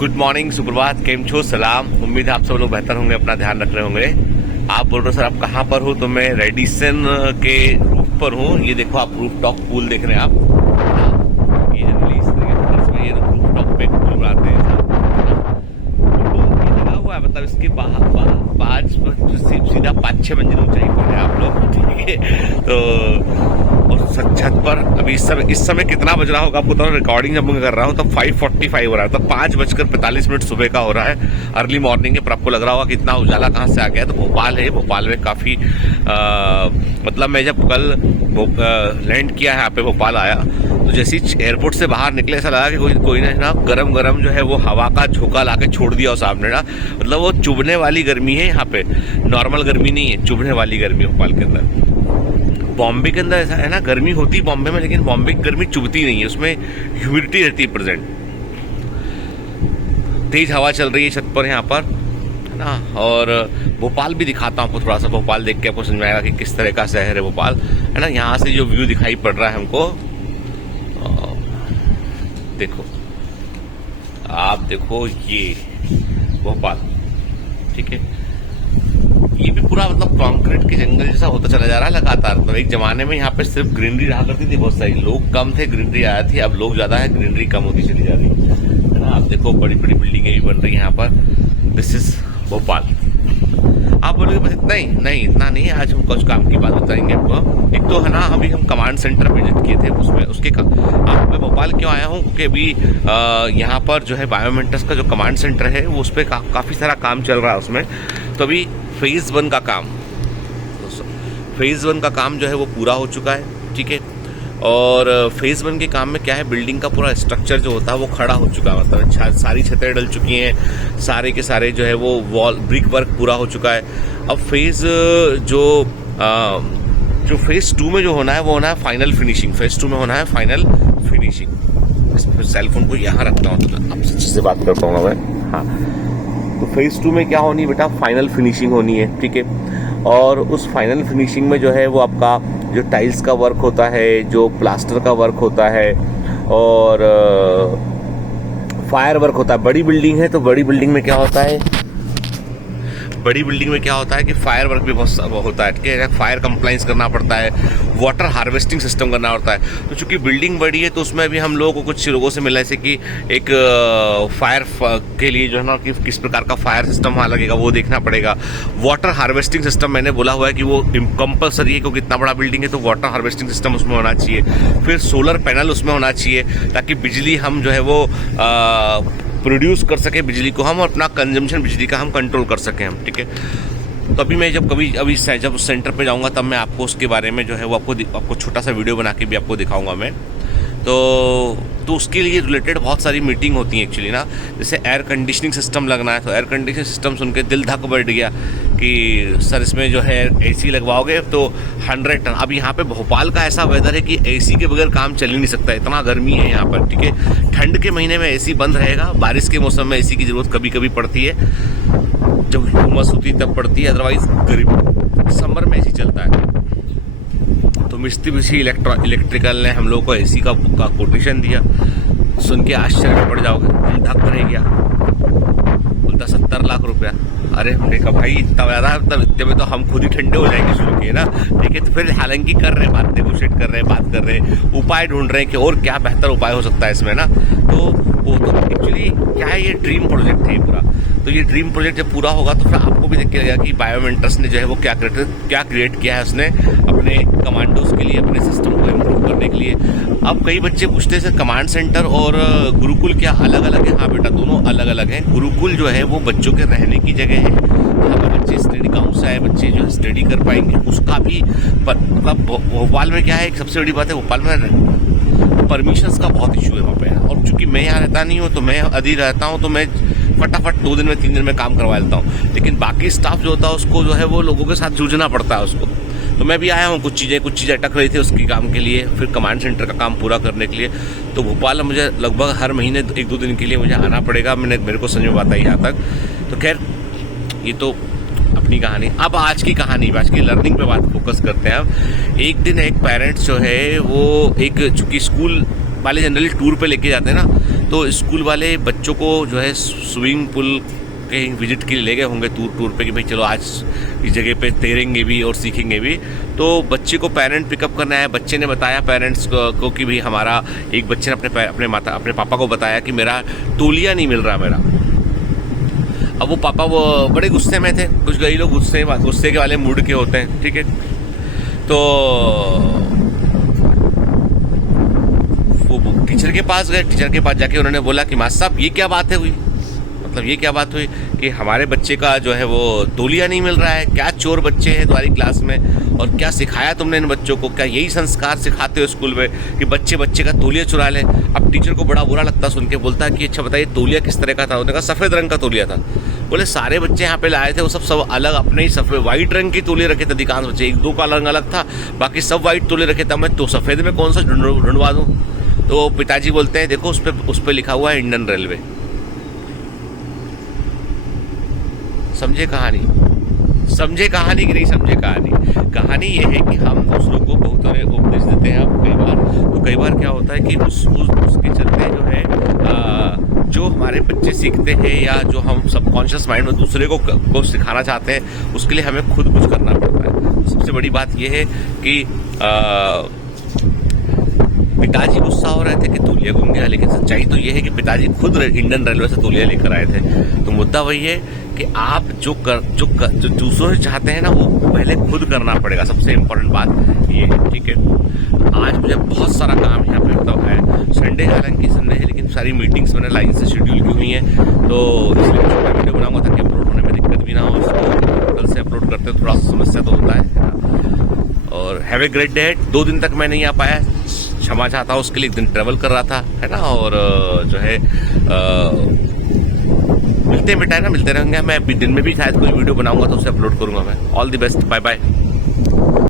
Good morning, सुप्रभात, केम छो, सलाम। उम्मीद है आप सब लोग बेहतर होंगे, अपना ध्यान रख रहे होंगे। आप बोल रहे हो सर आप कहाँ पर हो? तो मैं रेडिसन के रूफ पर हूँ। ये देखो आप रूफ टॉप पूल देख रहे हैं आप। ये जनरली इस तरीके से ये रूफ टॉप पे पूल बनाते हैं। ये लगा हुआ है, मतलब इसके बाहर सीधा 5-6 मंजिल ऊंचाई पर है आप लोग, ठीक है। तो और छत पर अभी इस समय कितना बज रहा होगा आपको तो रिकॉर्डिंग जब मैं कर रहा हूँ तो 5:45 हो रहा है, तो 5:45 सुबह का हो रहा है। अर्ली मॉर्निंग है, पर आपको लग रहा होगा कितना उजाला कहाँ से आ गया। तो भोपाल है, भोपाल में काफ़ी मतलब मैं जब कल लैंड किया है यहाँ पे भोपाल आया तो जैसे ही एयरपोर्ट से बाहर निकले ऐसा लगा कि कोई ना गरम गरम जो है वो हवा का झोंका ला के छोड़ दिया और सामने ना, मतलब वो चुभने वाली गर्मी है यहाँ पे, नॉर्मल गर्मी नहीं है, चुभने वाली गर्मी भोपाल के अंदर। बॉम्बे के अंदर ऐसा है ना, गर्मी होती है बॉम्बे में, लेकिन बॉम्बे की गर्मी चुभती नहीं है, उसमें ह्यूमिडिटी रहती है प्रेजेंट। तेज हवा चल रही है छत पर यहाँ पर, है ना। और भोपाल भी दिखाता हूँ आपको, थोड़ा सा भोपाल देख के आपको समझ में आएगा कि किस तरह का शहर है भोपाल, है ना। यहाँ से जो व्यू दिखाई पड़ रहा है हमको, देखो आप देखो ये भोपाल, ठीक है। ये भी पूरा मतलब कंक्रीट के जंगल जैसा होता चला जा रहा है लगातार। तो एक जमाने में यहाँ पे सिर्फ ग्रीनरी रहा करती थी, बहुत सारी, लोग कम थे, ग्रीनरी आया थी। अब लोग ज्यादा है, ग्रीनरी कम होती चली जा रही है ना। आप देखो बड़ी बड़ी बिल्डिंगें भी बन रही है यहाँ पर। This is Bhopal. आप बोलोगे बस इतना ही? नहीं, इतना नहीं है। आज हम कुछ काम की बात बताएंगे आपको। एक तो है ना, अभी हम कमांड सेंटर विजिट किए थे, उसमें उसके आप मैं भोपाल क्यों आया हूँ क्योंकि अभी यहाँ पर जो है बायोमेंटस का जो कमांड सेंटर है वो उस पर काफ़ी सारा काम चल रहा है उसमें। तो अभी फेज़ 1 का काम जो है वो पूरा हो चुका है, ठीक है। और फेज़ 1 के काम में क्या है, बिल्डिंग का पूरा स्ट्रक्चर जो होता है वो खड़ा हो चुका है, मतलब सारी छतें डल चुकी हैं, सारे के सारे जो है वो वॉल ब्रिक वर्क पूरा हो चुका है। अब फेज़ जो फेज़ 2 में जो होना है वो होना है फाइनल फिनिशिंग। फेज़ 2 में होना है फाइनल फिनिशिंग। सेलफोन को यहाँ रखता हूँ तो आपसे अच्छे से बात करता हूँ मैं। हाँ, तो फेज़ 2 में क्या होनी है बेटा, फाइनल फिनिशिंग होनी है, ठीक है। और उस फाइनल फिनिशिंग में जो है वो आपका जो टाइल्स का वर्क होता है, जो प्लास्टर का वर्क होता है और फायर वर्क होता है। बड़ी बिल्डिंग है तो बड़ी बिल्डिंग में क्या होता है, कि फायर वर्क भी बहुत होता है, ठीक है। फायर कंप्लाइंस करना पड़ता है, वाटर हार्वेस्टिंग सिस्टम करना पड़ता है। तो चूंकि बिल्डिंग बड़ी है तो उसमें भी हम लोगों को कुछ लोगों से मिला, जैसे कि एक फायर के लिए जो है ना कि किस प्रकार का फायर सिस्टम वहाँ लगेगा वो देखना पड़ेगा। वाटर हार्वेस्टिंग सिस्टम मैंने बोला हुआ है कि वो कंपलसरी है, क्योंकि इतना बड़ा बिल्डिंग है तो वाटर हार्वेस्टिंग सिस्टम उसमें होना चाहिए। फिर सोलर पैनल उसमें होना चाहिए ताकि बिजली हम जो है वो प्रोड्यूस कर सके, बिजली को हम, और अपना कंजम्पशन बिजली का हम कंट्रोल कर सकें हम, ठीक है। तो अभी मैं जब सेंटर पे जाऊंगा तब मैं आपको उसके बारे में जो है वो आपको छोटा सा वीडियो बना के भी आपको दिखाऊंगा मैं। तो उसके लिए रिलेटेड बहुत सारी मीटिंग होती है एक्चुअली ना। जैसे एयर कंडीशनिंग सिस्टम लगना है तो एयर कंडीशनिंग सिस्टम सुन के दिल धक बैठ गया कि सर इसमें जो है एसी लगवाओगे तो 100 टन। अब यहाँ पे भोपाल का ऐसा वेदर है कि एसी के बगैर काम चल ही नहीं सकता, इतना गर्मी है यहाँ पर, ठीक है। ठंड के महीने में एसी बंद रहेगा, बारिश के मौसम में एसी की जरूरत कभी कभी पड़ती है, जब उमस होती है तब पड़ती है, अदरवाइज गर्मी समर में एसी चलता है। तो मिस्त्री इलेक्ट्रिकल ने हम लोग को एसी का कोटेशन दिया, सुन के आश्चर्य में पड़ जाओगे, दिल धक रह गया। बोलता 70 लाख रुपया। अरे हमने कहा भाई इतना ज़्यादा, तब इतने में तो हम खुद ही ठंडे हो जाएंगे शुरू किए ना, ठीक है। तो फिर हालांकि कर रहे हैं बात, नेगोशिएट कर रहे हैं, बात कर रहे हैं, उपाय ढूंढ रहे हैं कि और क्या बेहतर उपाय हो सकता है इसमें ना। तो वो तो एक्चुअली क्या है, ये ड्रीम प्रोजेक्ट है पूरा। तो ये ड्रीम प्रोजेक्ट जब पूरा होगा तो फिर आपको भी देख के लगेगा कि बायोमेंटस ने जो है वो क्या क्रिएट किया है उसने अपने कमांडोज के लिए, अपने सिस्टम को इम्प्रूव करने के लिए। अब कई बच्चे पूछते हैं सर कमांड सेंटर और गुरुकुल क्या अलग अलग है? हाँ बेटा, दोनों अलग अलग हैं। गुरुकुल जो है वो बच्चों के रहने की जगह है, वहाँ पे बच्चे स्टडी गाँव से आए बच्चे जो है स्टडी कर पाएंगे, उसका भी। मतलब भोपाल में क्या है, सबसे बड़ी बात है भोपाल में परमिशंस का बहुत इशू है वहाँ पे। और चूंकि मैं यहाँ रहता नहीं हूँ, तो मैं अधी रहता हूँ, तो मैं फटाफट 2 दिन में 3 दिन में काम करवा लेता हूँ। लेकिन बाकी स्टाफ जो होता है उसको जो है वो लोगों के साथ जूझना पड़ता है उसको। तो मैं भी आया हूँ, कुछ चीज़ें अटक रही थी उसकी काम के लिए, फिर कमांड सेंटर का काम पूरा करने के लिए। तो भोपाल मुझे लगभग हर महीने 1-2 दिन के लिए मुझे आना पड़ेगा। मेरे को समझ में आता है यहाँ तक। तो खैर ये तो अपनी कहानी। अब आज की कहानी, आज की लर्निंग पे बात फोकस करते हैं। अब एक दिन एक पेरेंट्स जो है वो, एक चूंकि स्कूल वाले जनरली टूर पे लेके जाते हैं ना, तो स्कूल वाले बच्चों को जो है स्विमिंग पूल कहीं विजिट के लिए ले गए होंगे टूर पे कि भाई चलो आज इस जगह पे तैरेंगे भी और सीखेंगे भी। तो बच्चे को पेरेंट पिकअप करना है। बच्चे ने बताया पेरेंट्स को कि भाई हमारा एक बच्चे ने अपने पापा को बताया कि मेरा तौलिया नहीं मिल रहा मेरा। अब वो पापा वो बड़े गुस्से में थे, कुछ कई लोग गुस्से के वाले मूड के होते हैं, ठीक है। तो वो टीचर के पास गए, टीचर के पास जाके उन्होंने बोला कि मास्टर साहब ये क्या बात है हुई, मतलब ये क्या बात हुई कि हमारे बच्चे का जो है वो तौलिया नहीं मिल रहा है, क्या चोर बच्चे हैं तुम्हारी क्लास में, और क्या सिखाया तुमने इन बच्चों को, क्या यही संस्कार सिखाते हो स्कूल में कि बच्चे का तौलिया चुरा लें। अब टीचर को बड़ा बुरा लगता सुन के, बोलता है कि अच्छा बताइए तौलिया किस तरह का था। उन्होंने कहा सफ़ेद रंग का तौलिया था। बोले सारे बच्चे यहाँ पे लाए थे वो सब अलग अपने ही सफ़ेद वाइट रंग की तौलिया रखे थे, अधिकांश बच्चे, एक दो का रंग अलग था, बाकी सब वाइट तौलिया रखे थे। मैं तो सफ़ेद में कौन सा ढूंढवा दूँ। तो पिताजी बोलते हैं देखो उस पर लिखा हुआ है इंडियन रेलवे। समझे कहानी? समझे कहानी कि नहीं समझे कहानी? कहानी ये है कि हम दूसरों को बहुत सारे उपदेश देते हैं कई बार क्या होता है कि उसके चलते जो है जो हमारे बच्चे सीखते हैं या जो हम सबकॉन्शियस माइंड में दूसरे को सिखाना चाहते हैं उसके लिए हमें खुद कुछ करना पड़ता है। सबसे बड़ी बात यह है कि पिताजी गुस्सा हो रहे थे कि तौलिया गुम गया, लेकिन सच्चाई तो ये है कि पिताजी खुद इंडियन रेलवे से तौलिया लेकर आए थे। तो मुद्दा वही है कि आप जो दूसरों से चाहते हैं ना वो पहले खुद करना पड़ेगा। सबसे इम्पोर्टेंट बात ये है, ठीक है। आज मुझे बहुत सारा काम यहाँ पे मतलब है, संडे हालांकि संडे है लेकिन सारी मीटिंग्स मैंने लाइन से शेड्यूल की हुई हैं, तो इसलिए छोटा वीडियो बनाऊंगा ताकि अपलोड होने में दिक्कत भी ना हो। इसको कल से अपलोड करते थोड़ा समस्या तो होता है। और हैव ए ग्रेट डे। 2 दिन तक मैं नहीं आ पाया, क्षमा चाहता हूँ उसके लिए। एक दिन ट्रेवल कर रहा था, है ना, और जो है मिलते रहेंगे। मैं दिन में भी शायद कोई वीडियो बनाऊंगा तो उसे अपलोड करूंगा मैं। All the best, bye bye.